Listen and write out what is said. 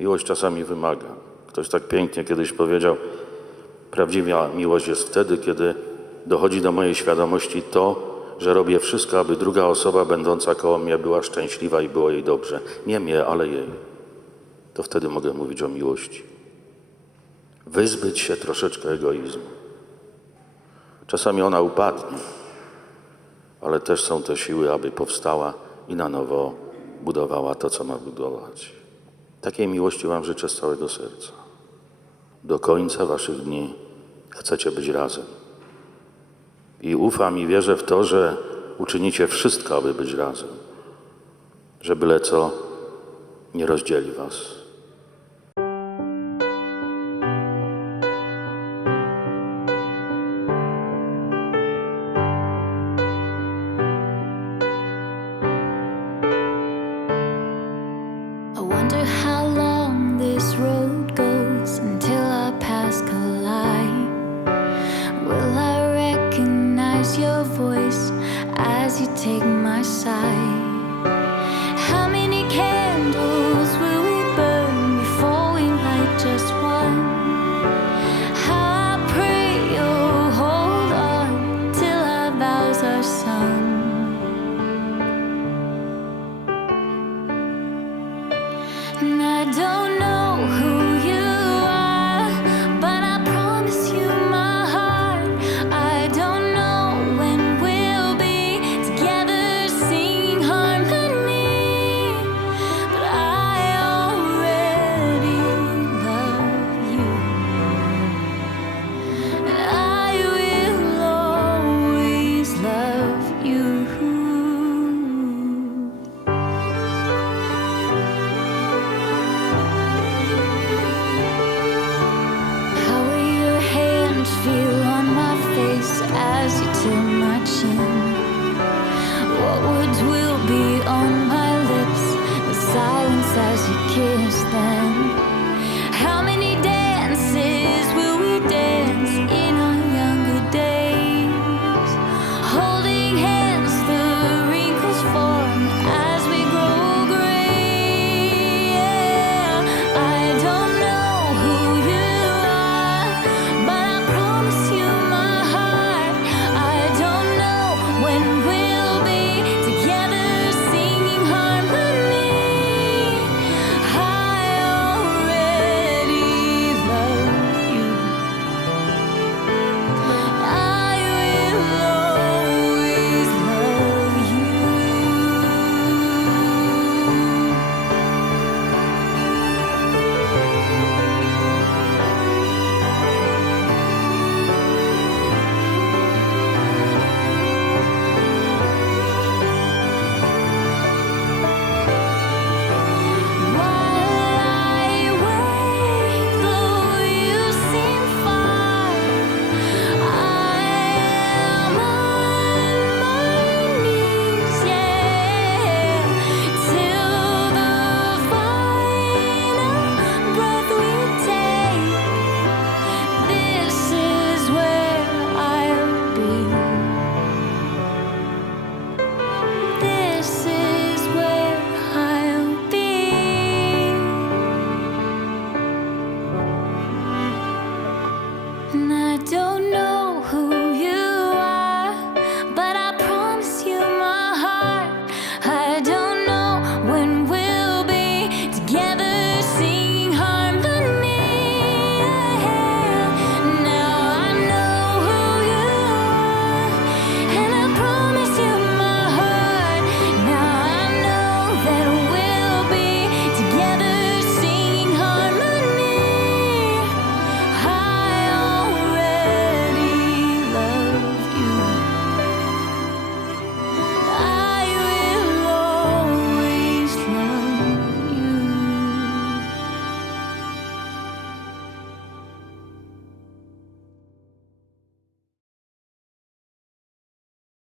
Miłość czasami wymaga. Ktoś tak pięknie kiedyś powiedział, prawdziwa miłość jest wtedy, kiedy dochodzi do mojej świadomości to, że robię wszystko, aby druga osoba będąca koło mnie była szczęśliwa i było jej dobrze. Nie mnie, ale jej. To wtedy mogę mówić o miłości. Wyzbyć się troszeczkę egoizmu. Czasami ona upadnie, ale też są te siły, aby powstała i na nowo budowała to, co ma budować. Takiej miłości Wam życzę z całego serca. Do końca Waszych dni chcecie być razem. I ufam i wierzę w to, że uczynicie wszystko, aby być razem. Że byle co nie rozdzieli Was. Take my side? How many candles will we burn before we light just one? How I pray you'll hold on till our vows are sung. And I don't さじき